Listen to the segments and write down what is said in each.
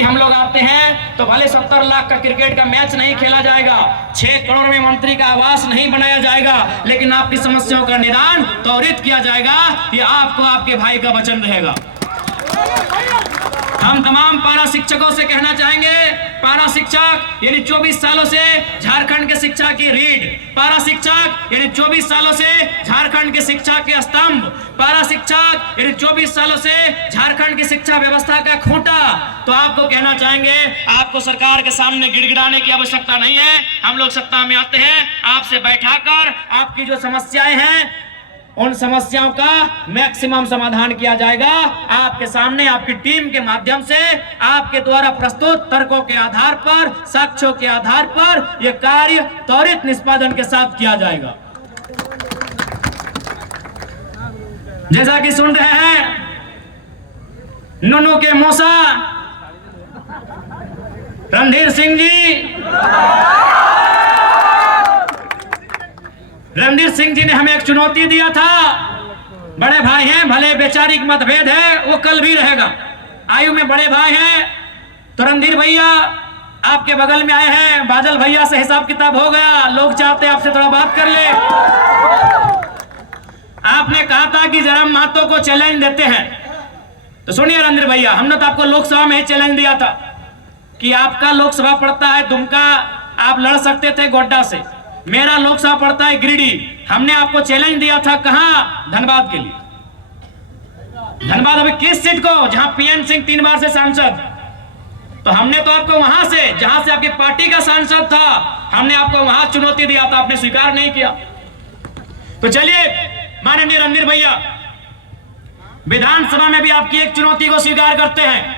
यदि हम लोग आते हैं तो भले 70 लाख का क्रिकेट का मैच नहीं खेला जाएगा, 6 करोड़ में मंत्री का आवास नहीं बनाया जाएगा, लेकिन आपकी समस्याओं का निदान त्वरित किया जाएगा। ये आपको आपके भाई का वचन रहेगा। हम तमाम पारा शिक्षकों से कहना चाहेंगे, पारा शिक्षक यानी 24 सालों से झारखंड के शिक्षा की रीढ़, पारा शिक्षक यानी 24 सालों से झारखंड की शिक्षा के स्तंभ, पारा शिक्षक यानी 24 सालों से झारखंड की शिक्षा व्यवस्था का खूंटा। तो आपको कहना चाहेंगे, आपको सरकार के सामने गिड़गिड़ाने की आवश्यकता नहीं है। हम लोग सत्ता में आते हैं, आपसे बैठाकर आपकी जो समस्याएं हैं उन समस्याओं का मैक्सिमम समाधान किया जाएगा। आपके सामने आपकी टीम के माध्यम से आपके द्वारा प्रस्तुत तर्कों के आधार पर, साक्ष्यों के आधार पर यह कार्य त्वरित निष्पादन के साथ किया जाएगा। जैसा कि सुन रहे हैं, नुनू के मौसा रणधीर सिंह जी ने हमें एक चुनौती दिया था। बड़े भाई हैं, भले वैचारिक मतभेद है, वो कल भी रहेगा। आयु में बड़े भाई हैं तो रणधीर भैया आपके बगल में आए हैं, बादल भैया से हिसाब किताब हो गया, लोग चाहते हैं आपसे थोड़ा बात कर ले। आपने कहा था कि जयराम महतो को चैलेंज देते हैं, तो सुनिए रणधीर भैया, हमने तो आपको लोकसभा में ही चैलेंज दिया था कि आपका लोकसभा पड़ता है दुमका, आप लड़ सकते थे गोड्डा से, मेरा लोकसभा पड़ता है गिरिडीह। हमने आपको चैलेंज दिया था, कहां? धनबाद के लिए। धनबाद अभी किस सीट को? जहां पीएन सिंह 3 बार से सांसद। तो हमने तो आपको वहां से, जहां से आपकी पार्टी का सांसद था, हमने आपको वहां चुनौती दिया था, आपने स्वीकार नहीं किया। तो चलिए माननीय रणधीर भैया, विधानसभा में भी आपकी एक चुनौती को स्वीकार करते हैं।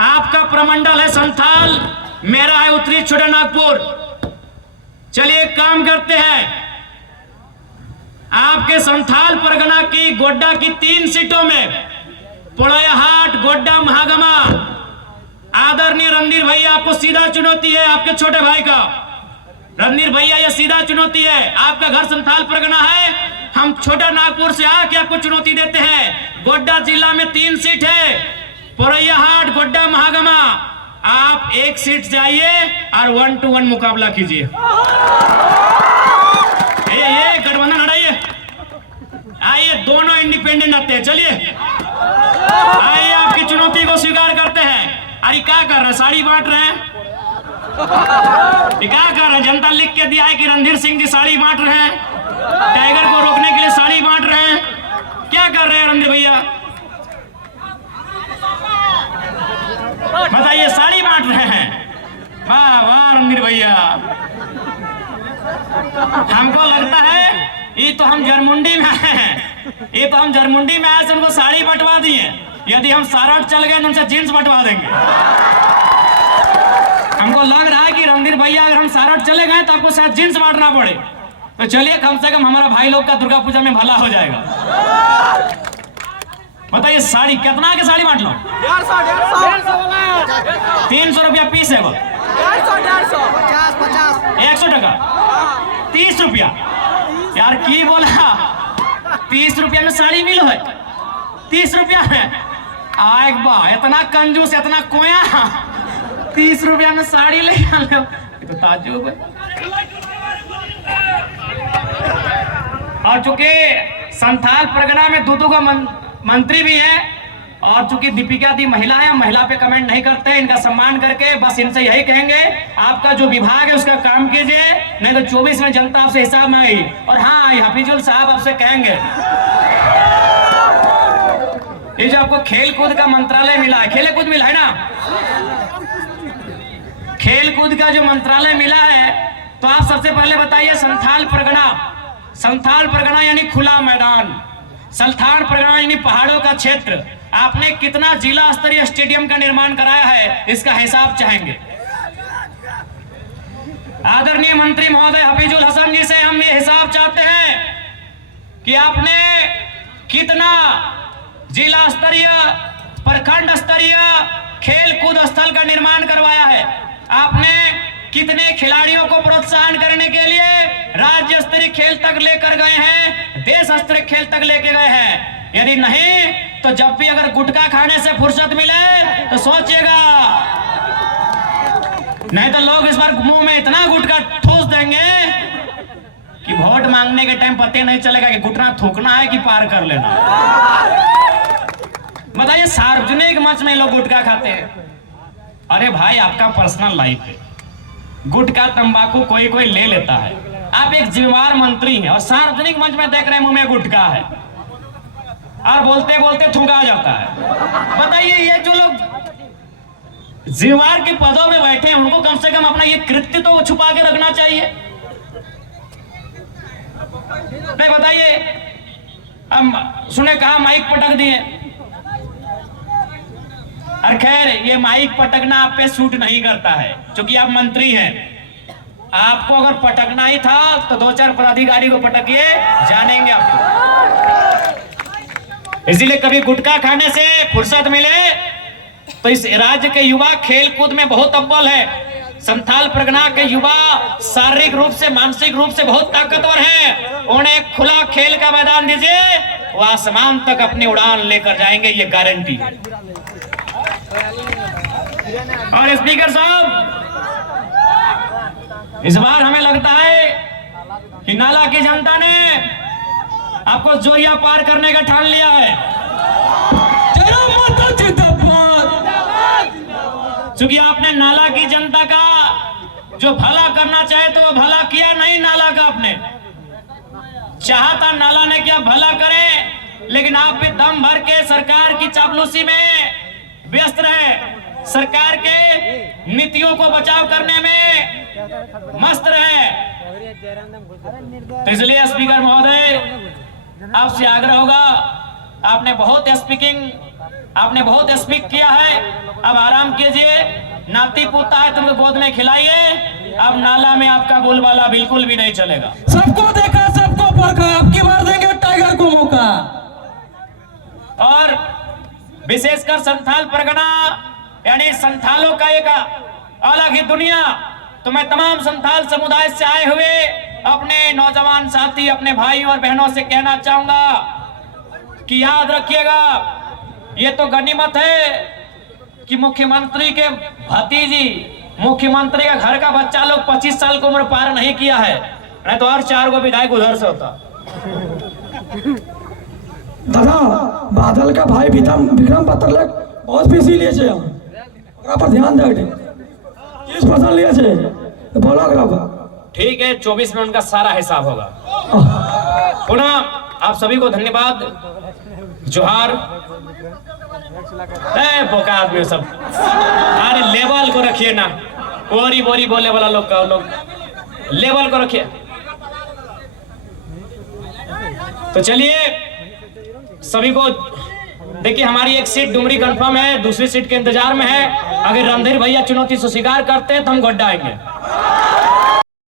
आपका प्रमंडल है संथाल, मेरा है उत्तरी छोटानागपुर। चलिए एक काम करते हैं, आपके संथाल परगना की गोड्डा की 3 सीटों में पोड़ैयाहाट, गोड्डा, महागमा, आदरणीय रणधीर भैया आपको सीधा चुनौती है, आपके छोटे भाई का। रणधीर भैया ये सीधा चुनौती है, आपका घर संथाल परगना है, हम छोटा नागपुर से आके आपको चुनौती देते हैं। गोड्डा जिला में 3 सीट है, पोड़ैयाहाट, गोड्डा, महागमा, आप 1 सीट जाइए और 1 to 1 मुकाबला कीजिए। ये गठबंधन हटाइए, आइए दोनों इंडिपेंडेंट आते हैं। चलिए आइए आपकी चुनौती को स्वीकार करते हैं। अरे क्या कर रहे हैं, साड़ी बांट रहे हैं? क्या कर रहे हैं? जनता लिख के दिया है कि रणधीर सिंह जी साड़ी बांट रहे हैं, टाइगर को रोकने के लिए साड़ी बांट रहे हैं। क्या कर रहे हैं रणधीर भैया, बताइए? साड़ी बांट रहे हैं। वाह वाह रणधीर भैया, हमको लगता है ये तो हम जरमुंडी में आए हैं, ये तो हम जरमुंडी में आए से उनको साड़ी बंटवा दिए। यदि हम सारठ चल गए तो उनसे जींस बंटवा देंगे। हमको लग रहा है कि रणधीर भैया अगर हम सारठ चले गए तो आपको शायद जींस बांटना पड़े। तो चलिए कम से कम हमारा भाई लोग का दुर्गा पूजा में भला हो जाएगा। बताइए साड़ी कितना के साड़ी बांट लो? 300 रुपया पीस है वो। 100 टका 30 रुपया यार, की बोला 30 रुपया में साड़ी मिलो है? 30 रुपया है? आए बा, इतना कंजूस, इतना कोया, 30 रुपया में साड़ी ले लो, तो ताज्जुब है। और चूंकि संथाल परगना में दूधू का मंत्री भी है, और चूंकि दीपिका दी महिला है, महिला पे कमेंट नहीं करते हैं, इनका सम्मान करके बस इनसे यही कहेंगे, आपका जो विभाग है उसका काम कीजिए, नहीं तो 24 में जनता आपसे हिसाब मांगेगी। और हाँ, हफीजुल साहब आपसे कहेंगे, ये जो आपको खेल कूद का मंत्रालय मिला है, खेल कूद मिला है ना, खेल कूद का जो मंत्रालय मिला है, तो आप सबसे पहले बताइए संथाल परगना यानी खुला मैदान, संथाल परगना यानी पहाड़ों का क्षेत्र, आपने कितना जिला स्तरीय स्टेडियम का निर्माण कराया है, इसका हिसाब चाहेंगे। आदरणीय मंत्री महोदय हफीजुल हसन जी से हम ये हिसाब चाहते हैं कि आपने कितना जिला स्तरीय, प्रखंड स्तरीय खेल कूद स्थल का निर्माण करवाया है, आपने कितने खिलाड़ियों को प्रोत्साहन करने के लिए राज्य स्तरीय खेल तक लेकर गए हैं, देश स्तरीय खेल तक लेके गए हैं। यदि नहीं तो जब भी अगर गुटखा खाने से फुर्सत मिले तो सोचिएगा, नहीं तो लोग इस बार मुंह में इतना गुटखा ठूस देंगे कि वोट मांगने के टाइम पता नहीं चलेगा कि गुटखा थूकना है कि पार कर लेना। बताइए, सार्वजनिक मंच में लोग गुटखा खाते हैं। अरे भाई, आपका पर्सनल लाइफ है, गुटखा तंबाकू कोई कोई ले लेता है। आप एक जिम्मेदार मंत्री हैं और सार्वजनिक मंच में देख रहे हैं मुंह में गुटखा है और बोलते बोलते थूका जाता है। बताइए, ये जो लोग जिम्मेदार के पदों में बैठे हैं उनको कम से कम अपना ये कृत्य तो छुपा के रखना चाहिए। नहीं, बताइए, हम सुने कहा माइक पटक दिए, और खैर ये माइक पटकना आप पे सूट नहीं करता है क्योंकि आप मंत्री हैं। आपको अगर पटकना ही था तो 2-4 पदाधिकारी को पटकिए, जानेंगे आपको। इसीलिए कभी गुटखा खाने से फुर्सत मिले तो इस राज्य के युवा खेल कूद में बहुत अव्वल है। संथाल परगना के युवा शारीरिक रूप से मानसिक रूप से बहुत ताकतवर हैं। उन्हें एक खुला खेल का मैदान दीजिए, वो आसमान तक अपनी उड़ान लेकर जाएंगे, ये गारंटी है। और स्पीकर साहब, इस बार हमें लगता है कि नाला की जनता ने आपको जोरिया पार करने का ठान लिया है। क्योंकि आपने नाला की जनता का जो भला करना चाहे तो वो भला किया नहीं। नाला का आपने चाहता नाला ने क्या भला करे, लेकिन आप भी दम भर के सरकार की चापलूसी में व्यस्त रहे, सरकार के नीतियों को बचाव करने में मस्त रहे। तो इसलिए स्पीकर महोदय, आपसे आग्रह होगा, आपने बहुत स्पीक किया है, अब आराम कीजिए। नाती पोता है तुमको गोद में खिलाइए, अब नाला में आपका बोलबाला बिल्कुल भी नहीं चलेगा। सबको देखा, सबको परखा, अब की बार देंगे टाइगर को मौका। और विशेषकर संथाल परगना यानी संथालों का एक अलग ही दुनिया। तो मैं तमाम संथाल समुदाय से आए हुए अपने नौजवान साथी, अपने भाई और बहनों से कहना चाहूंगा कि याद रखिएगा, ये तो गनीमत है कि मुख्यमंत्री के भतीजी, मुख्यमंत्री का घर का बच्चा लोग 25 साल की उम्र पार नहीं किया है, नहीं तो और 4 गो विधायक उधर से होता। दादा, बादल का भाई विक्रम पत्रलेख बहुत पीसी लिए छे, ओकरा पर ध्यान दे। 30% लिए छे, बोलो ओकरा। ठीक है, 24 में उनका सारा हिसाब होगा। पुनः आप सभी को धन्यवाद, जोहार। बोका आदमी सब, अरे लेवल को रखिए ना, बोरी बोरी बोले वाला लोग का लोग लेवल को रखिए। तो चलिए सभी को, देखिए हमारी एक सीट डुमरी कंफर्म है, दूसरी सीट के इंतजार में है। अगर रणधीर भैया चुनौती से स्वीकार करते हैं तो हम गड्ढा आएंगे।